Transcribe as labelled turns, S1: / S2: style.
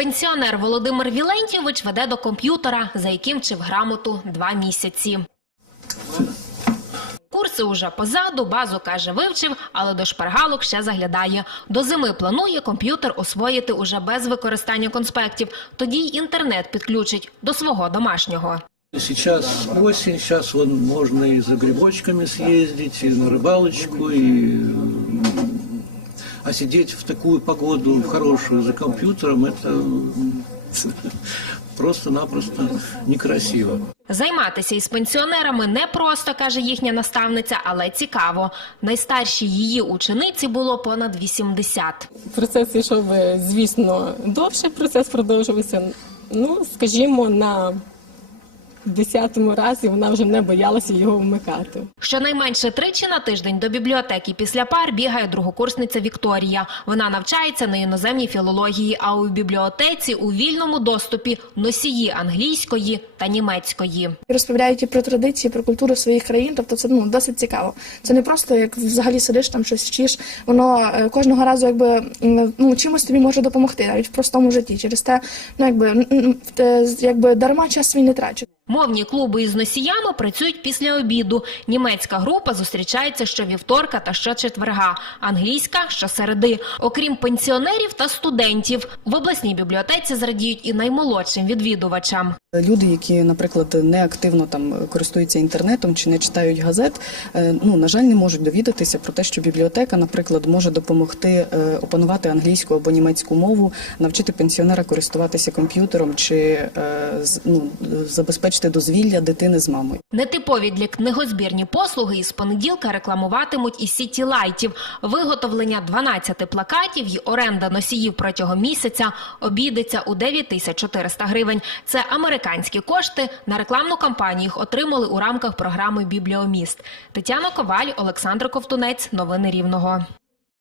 S1: Пенсіонер Володимир Вілентьєвич веде до комп'ютера, за яким вчив грамоту два місяці. Курси уже позаду, базу каже, вивчив, але до шпаргалок ще заглядає. До зими планує комп'ютер освоїти уже без використання конспектів. Тоді й інтернет підключить до свого домашнього.
S2: Сейчас осень, сейчас можно и за грибочками съездить, и на рыбалочку, и... А сидеть в такую погоду, в хорошую, за компьютером, это просто-напросто некрасиво.
S1: Займатися із пенсіонерами не просто, каже їхня наставниця, але цікаво. Найстаршій її учениці було понад 80.
S3: Процес йшов, е, звісно, довше. Процес продовжувався. Ну, скажімо, на десятому разі вона вже не боялася його вмикати.
S1: Щонайменше тричі на тиждень до бібліотеки після пар бігає другокурсниця Вікторія. Вона навчається на іноземній філології, а у бібліотеці у вільному доступі носії англійської та німецької.
S4: розповідають і про традиції, про культуру своїх країн. Тобто це ну досить цікаво. Це не просто як взагалі сидиш там щось вчиш. Воно е, кожного разу, якби ну чимось тобі може допомогти, навіть в простому житті. Через те, ну якби м, якби дарма час свій не трачу.
S1: Мовні клуби із носіями працюють після обіду. Німецька група зустрічається щовівторка та щочетверга, англійська щосереди. Окрім пенсіонерів та студентів, в обласній бібліотеці зрадіють і наймолодшим відвідувачам.
S5: Люди, які, наприклад, не активно там користуються інтернетом чи не читають газет, е, ну на жаль, не можуть довідатися про те, що бібліотека, наприклад, може допомогти е, опанувати англійську або німецьку мову, навчити пенсіонера користуватися комп'ютером чи е, ну, забезпечити дозвілля дитини з мамою.
S1: Нетипові для книгозбірні послуги із понеділка рекламуватимуть і сіті лайтів. Виготовлення 12 плакатів і оренда носіїв протягом місяця обійдеться у 9400 гривень. Це американські кошти. На рекламну кампанію їх отримали у рамках програми Бібліоміст. Тетяна Коваль, Олександр Ковтунець. Новини Рівного.